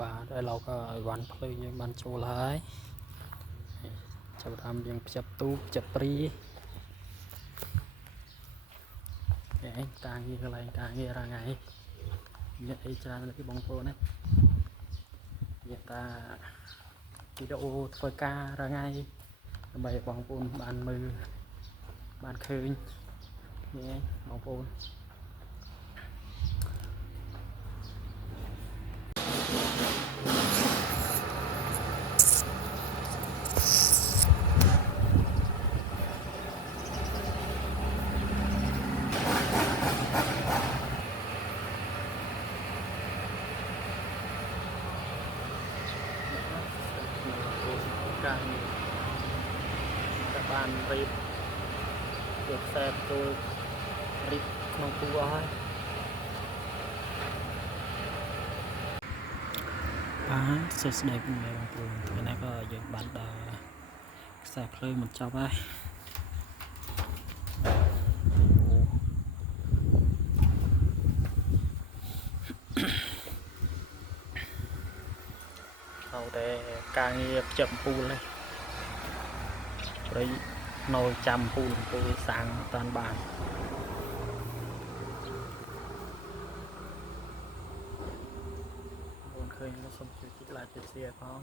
បាទហើយเราก็វ៉ាន់ភ្លើងយើងបានចូលហើយចាប់តាមយើងផ្ចិប់ទូផ្ចិប់ព្រីឯងតាងារកន្លែងតាងាររាល់ថ្ងៃមានអីច្រើនទេបងប្អូនណានិយាយថាវីដេអូធ្វើការរាល់ថ្ងៃដើម្បីបងប្អូនបានមើលបានឃើញនេះបងប្អូនការងារតែបានរៀបយកខ្សែចូលរៀបក្នុងទូអស់ហើយបាទសួស្តីបងប្អូនថ្ងៃនេះក៏យើងបានដល់ខ្សែភ្លើងមិនចប់ហើយเอาแต่ការងារផ្ចិប់ពូលនេះព្រៃនៅចាំពូលសាំងតាន់បានបងឃើញសូមជួយចុច like ចុច share ផង